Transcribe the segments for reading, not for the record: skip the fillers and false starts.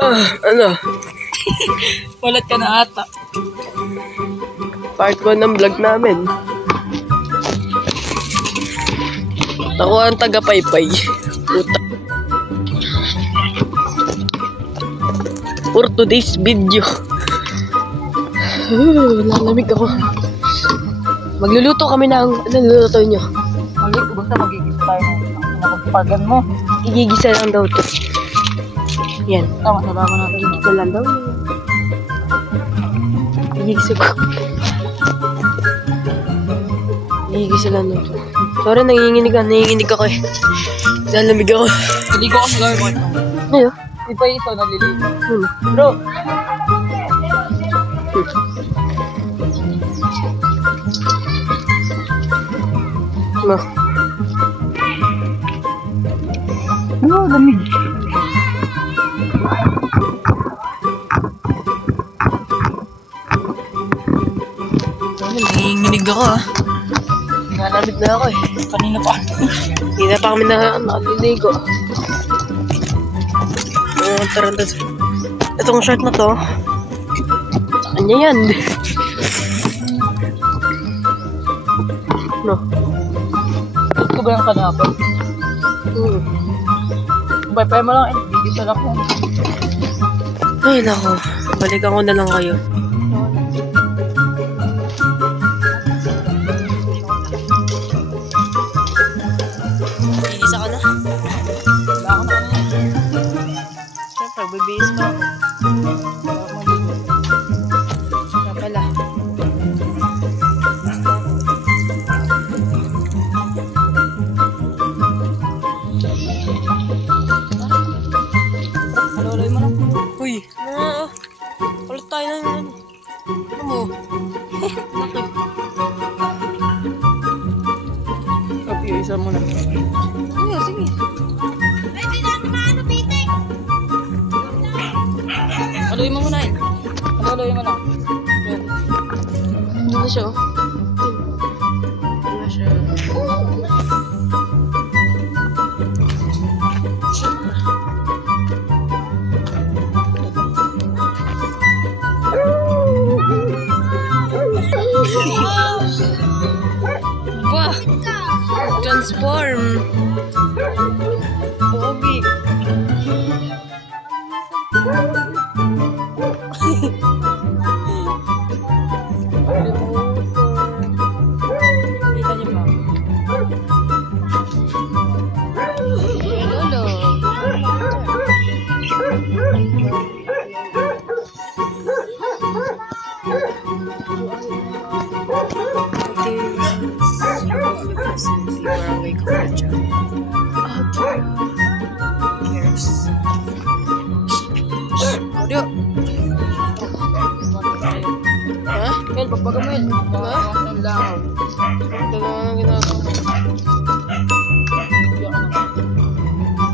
Ano? Walat ka na ata. Part 1 ng vlog namin. Ako ang taga-paypay. Puta. For today's video. Lalamig ako. Magluluto kami ng... Ano luluto nyo? Basta magigisa tayo ng pagpagan mo. Igigisa lang daw to. Yan. Tama natin. Igigisa lang daw. Igigisa ko. Igigisa lang daw. Sorry, nanginginig ako eh. Lalamig ako. Naligo ako sa gawin mo. Ano? Di pa ito naliligo. Bro! No. Ano, lamig. Nanginginig ako ah. Nalamig na ako eh. Kanina pa. Hindi na pa kami naliligo. Tarantas. Itong shirt na to, sa kanya yan. No. Gusto ko ba yung kanapon? Pay mo lang, bigisa lang mo. Ay nako, balikan ko na lang kayo. Isa ka na? Wala ako na Siyempre, bibihis ka. Kaya pala. Haloloy mo lang. Uy, ulit tayo na yun. Ano mo? Kapi, isa mo na. Sige, sige. Haluin mo muna yun. Haluin mo lang. Yan. Hindi na siya, oh. Hindi na siya. Wah! Transform! Pogi! Kita niyo ba? Lolo! Barangay Kapadya. Cares. Audio. Ha? El, pagbaga mo El. Ha? Ang langaw. Ito lang ang ginagawa.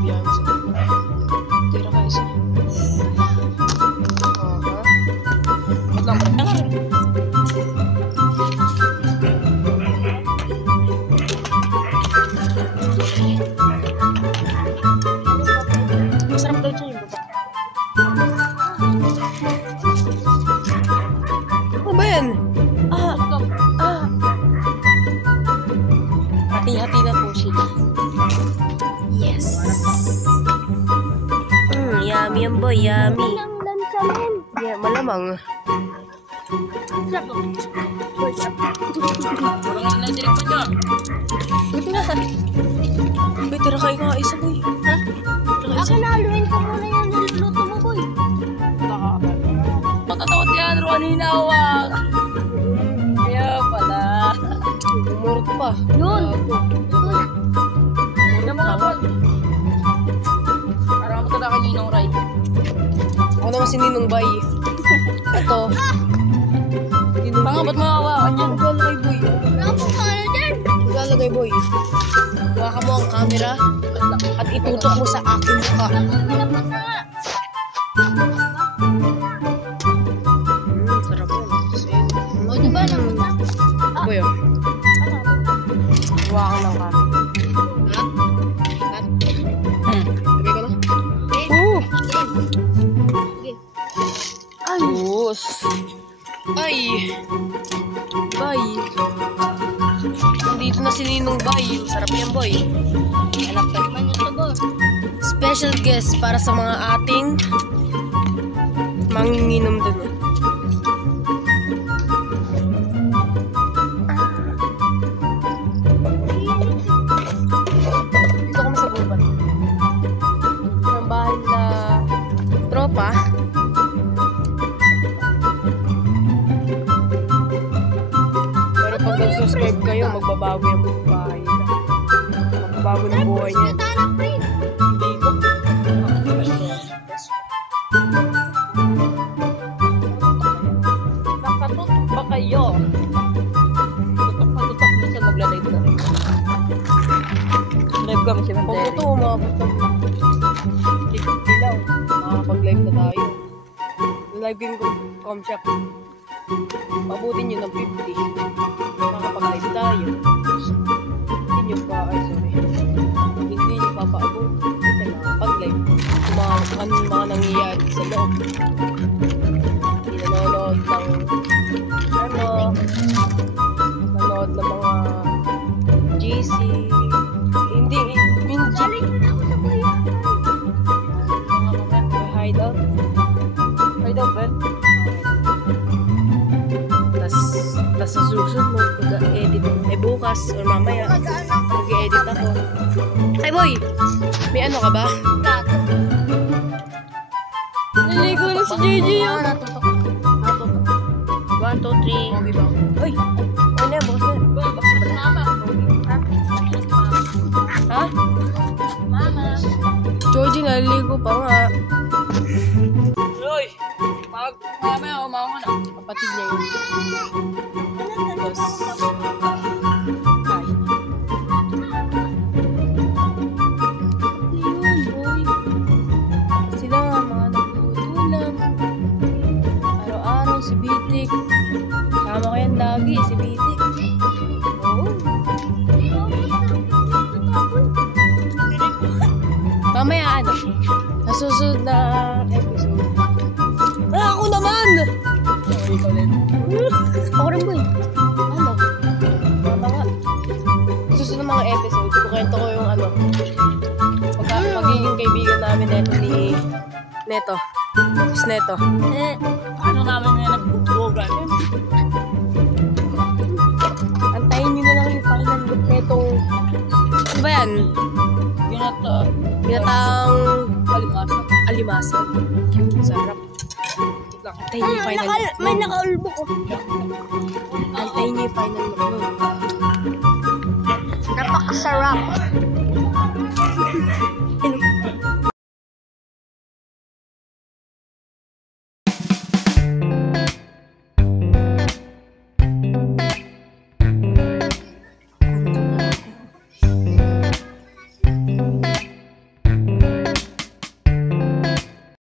Biyahe mo sa tira ka isa. Aha. Ba't lang ba? Masarap daw dyan yung baba. Ano ba yan? Hati-hati na po sila. Yes! Yummy yan boy, yummy. Yeah, malamang. Walang nasirik pa dyan. Buti na. Uy, tira kayo nga isa boy. Ha? Ako naluin ko muna yung niluluto mo, boy. Matatakot yan, Ronina, wag. Kaya pala. Umurot pa. Yun. Huwag na mga bol. Para magkata kay Ninong Ray. Ako naman si Ninong Bay. Ito. Panga, ba't mawawakan yan? Maglalagay boy. Wala akong pangalan dyan. Maglalagay boy. Hawakan mo ang camera at itutok mo sa aking mukha. Sarap yan. O, diba naman? Boy, oh. Hawakan ng camera. Ha? Lagay ko na? Oo. Bay. Bay. Nandito na si Ninong Bay. Masarap yan, boy. Anak ka naman yung sagot. Special guest para sa mga ating manginginom dun. Dito kami sa gubat. Ang bahay na tropa. Pero pag nag-subscribe kayo, magbabago yung bahay na. Magbabago ng buhay niya. Anak, pre. Nakatutok ba kayo? Tutok na siya, magla-live na rin. Live kami si Kung Manjeri. ito, umabot ng ilaw. Makakapag-live na tayo. Live game ko, Comshop. Pabutin nyo ng 50. Makakapag-live tayo. Hindi nyo pa, ay sorry. Hindi nyo papaabot. Kasi makakapag-live. Mga nangyayari sa loob. Hindi nanonood ng nanonood ng mga GC. Hindi, yung Galing na ako sa kuya. hideout. Hideout, Ben? Tas sa susunod, mag-edit. Bukas or mamaya, mag-edit ako. Ay, boy! May ano ka ba? Naligo na si JJ, oh! Natutok. 1, 2, 3. Okay ba? Uy! Ano yan, bukas na. Ha? Mama. Joji, naliligo pa nga. Uy! Mamaya umawa na. Kapatid niya yun. Tapos, ay. Yun, boy. Sila mga nagtutulong. Araw-araw si Bitik. Sama ko yan lagi, si Bitik. Oo. Mamaya ano? Sa susunod na episode. Ako naman! Ako rin, boy. Ano? Tama nga. Susunod ng mga episode, kukwento ko yung ano. Magiging kaibigan namin neto ni Neto. Tapos Neto. Ano namin ngayon nag-program? Antayin nyo na lang yung final look netong... Ano ba yan? Ginataang Kalimasan. alimasan. Sarap. Antayin nyo yung final look. May nakaulbo ko. Antayin nyo yung final look nun.